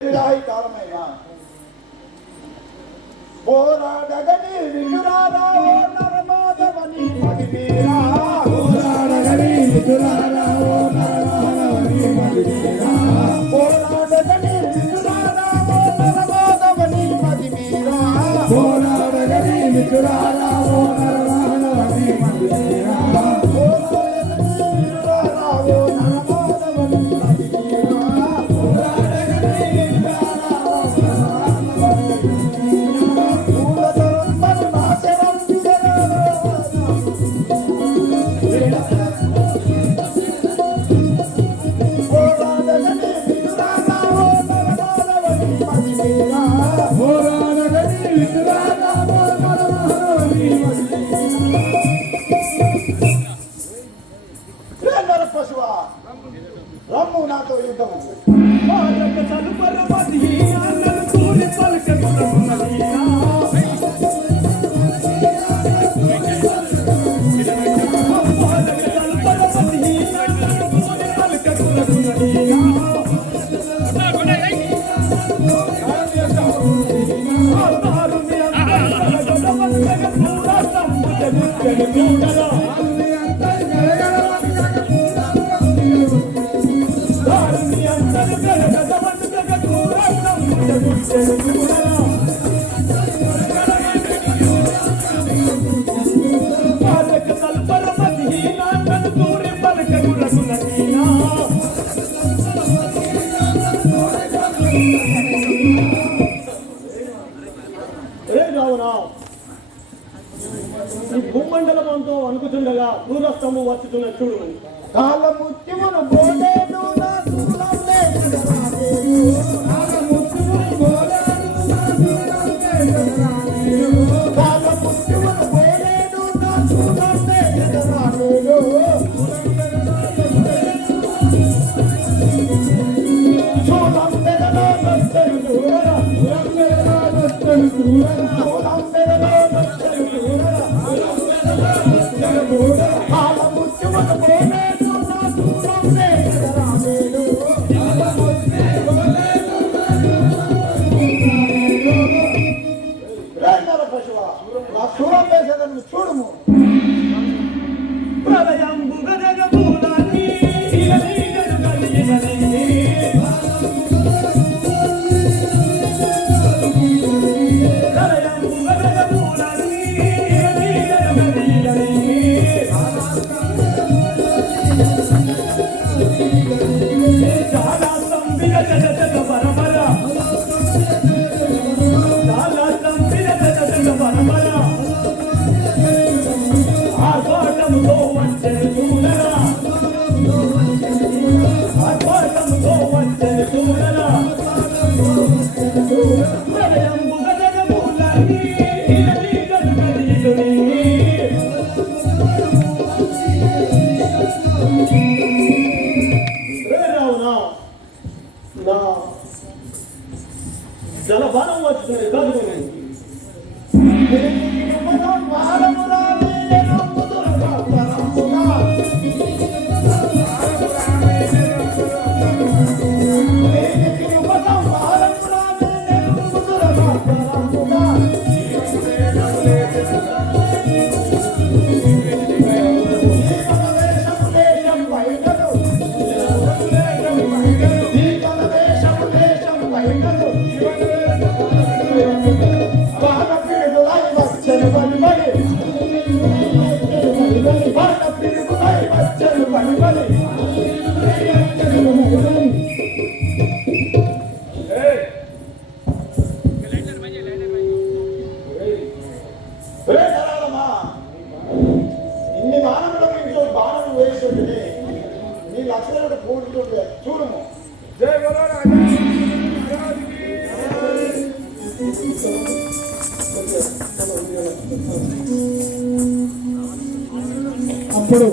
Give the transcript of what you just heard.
కాలమైనా పోరాడగని వినురారా నరమాధవని మదిమీరా పోరాడగని వినురారా నరమాధవని మదిమీరా పోరాడగని వినురారా నరమాధవని మదిమీరా పోరాడగని వినురారా నరమాధవని మదిమీరా రమ్ము నాతో యుద్ధము భూమండలమంతో అనుకుతుండగా దూరస్థము వచ్చుతున్న చూడు కాల ముత్యమును బోలేను నా దూరంలే కాల ముత్యమును బోలేను నా దూరంలే కాల ముత్యమును బోలేను నా దూరంలే చూడం పెదలో నచ్చరు దూరరా చూడం పెదలో నచ్చరు దూరరా చూడం పెదలో నచ్చరు దూరరా చూడము జలపానం వచ్చింది కాదు ఇన్ని బాణములకు ఇంట్లో బాణం వేస్తుంటే నీ లక్షణాలు పూర్తుంటే చూడము అప్పుడు